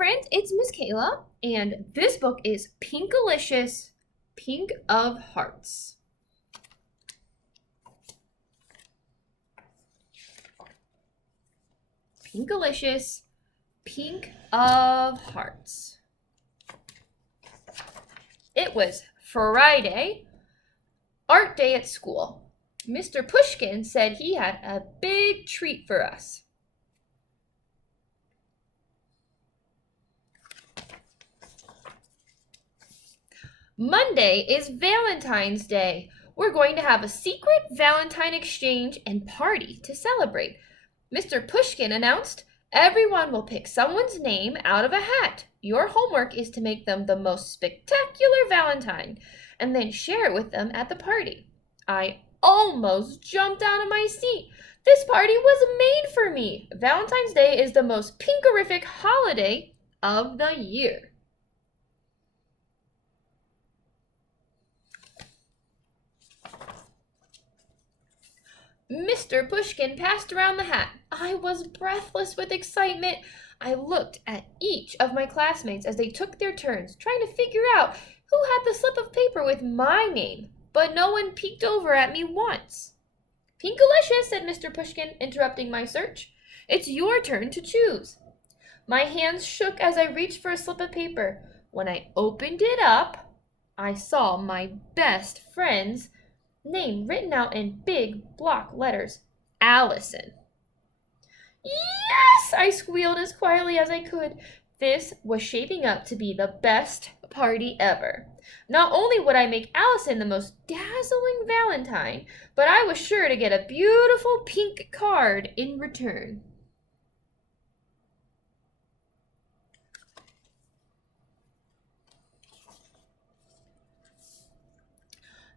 friends, it's Miss Kayla, and this book is Pinkalicious, Pink of Hearts. Pinkalicious, Pink of Hearts. It was Friday, art day at school. Mr. Pushkin said he had a big treat for us. Monday is Valentine's Day. We're going to have a secret Valentine exchange and party to celebrate. Mr. Pushkin announced, everyone will pick someone's name out of a hat. Your homework is to make them the most spectacular Valentine and then share it with them at the party. I almost jumped out of my seat. This party was made for me. Valentine's Day is the most pinkerific holiday of the year. Mr. Pushkin passed around the hat. I was breathless with excitement. I looked at each of my classmates as they took their turns, trying to figure out who had the slip of paper with my name, but no one peeked over at me once. Pinkalicious, said Mr. Pushkin, interrupting my search. It's your turn to choose. My hands shook as I reached for a slip of paper. When I opened it up, I saw my best friend's name written out in big block letters, Allison. Yes, I squealed as quietly as I could. This was shaping up to be the best party ever. Not only would I make Allison the most dazzling Valentine, but I was sure to get a beautiful pink card in return.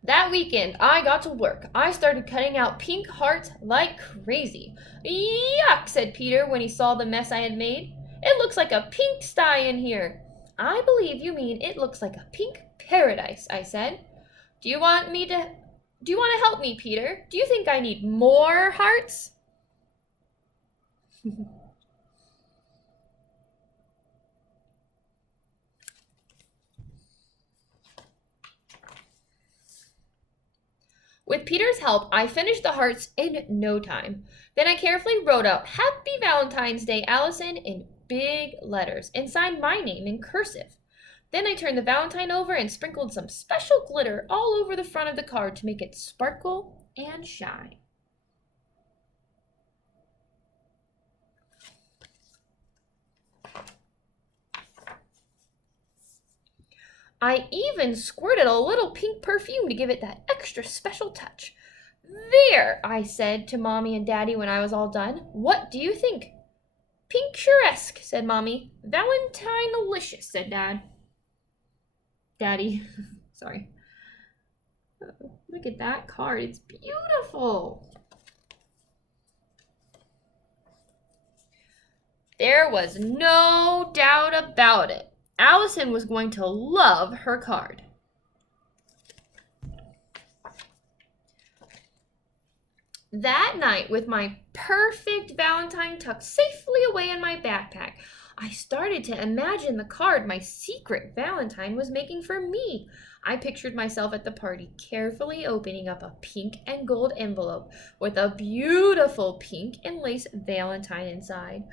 That weekend, I got to work. I started cutting out pink hearts like crazy. Yuck, said Peter when he saw the mess I had made. It looks like a pink sty in here. I believe you mean it looks like a pink paradise, I said. Do you want to help me, Peter? Do you think I need more hearts? With Peter's help, I finished the hearts in no time. Then I carefully wrote out Happy Valentine's Day, Allison, in big letters and signed my name in cursive. Then I turned the Valentine over and sprinkled some special glitter all over the front of the card to make it sparkle and shine. I even squirted a little pink perfume to give it that extra special touch. There, I said to Mommy and Daddy when I was all done. What do you think? Picturesque, said Mommy. Valentine-alicious, said Daddy. Sorry. Look at that card. It's beautiful. There was no doubt about it. Allison was going to love her card. That night, with my perfect Valentine tucked safely away in my backpack, I started to imagine the card my secret Valentine was making for me. I pictured myself at the party, carefully opening up a pink and gold envelope with a beautiful pink and lace Valentine inside.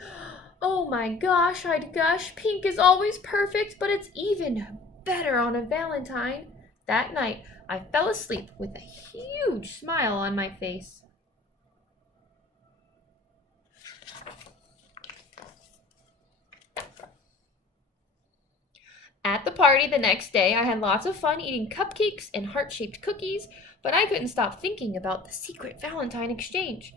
Oh my gosh, I'd gush. Pink is always perfect, but it's even better on a Valentine. That night, I fell asleep with a huge smile on my face. At the party the next day, I had lots of fun eating cupcakes and heart-shaped cookies, but I couldn't stop thinking about the secret Valentine exchange.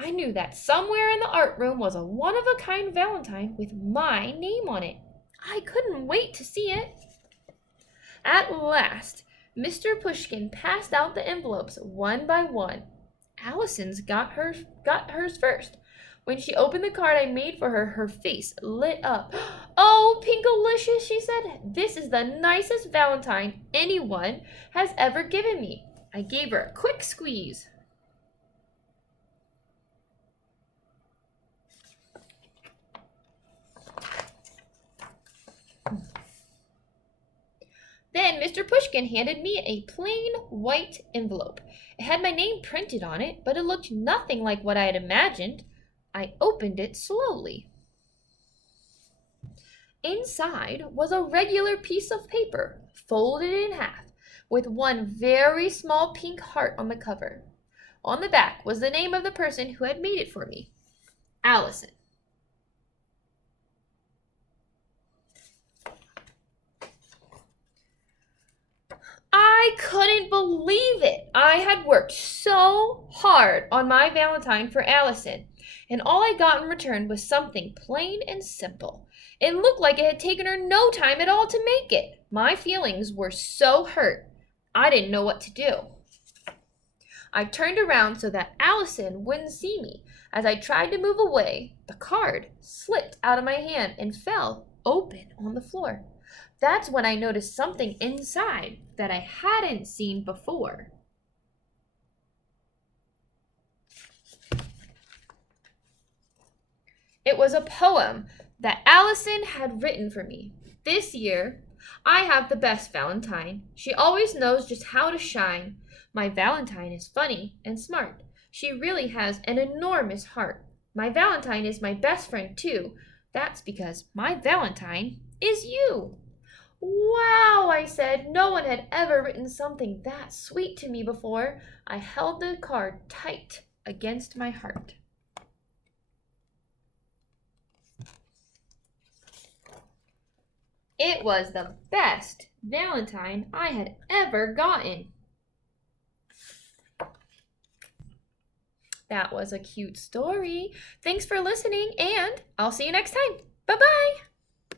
I knew that somewhere in the art room was a one-of-a-kind Valentine with my name on it. I couldn't wait to see it. At last, Mr. Pushkin passed out the envelopes one by one. Allison's got hers first. When she opened the card I made for her, her face lit up. Oh, Pinkalicious, she said. This is the nicest Valentine anyone has ever given me. I gave her a quick squeeze. Then Mr. Pushkin handed me a plain white envelope. It had my name printed on it, but it looked nothing like what I had imagined. I opened it slowly. Inside was a regular piece of paper, folded in half, with one very small pink heart on the cover. On the back was the name of the person who had made it for me, Allison. I couldn't believe it. I had worked so hard on my Valentine for Allison, and all I got in return was something plain and simple. It looked like it had taken her no time at all to make it. My feelings were so hurt, I didn't know what to do. I turned around so that Allison wouldn't see me. As I tried to move away, the card slipped out of my hand and fell open on the floor. That's when I noticed something inside that I hadn't seen before. It was a poem that Allison had written for me. This year, I have the best Valentine. She always knows just how to shine. My Valentine is funny and smart. She really has an enormous heart. My Valentine is my best friend too. That's because my Valentine is you. Wow, I said. No one had ever written something that sweet to me before. I held the card tight against my heart. It was the best Valentine I had ever gotten. That was a cute story. Thanks for listening, and I'll see you next time. Bye-bye.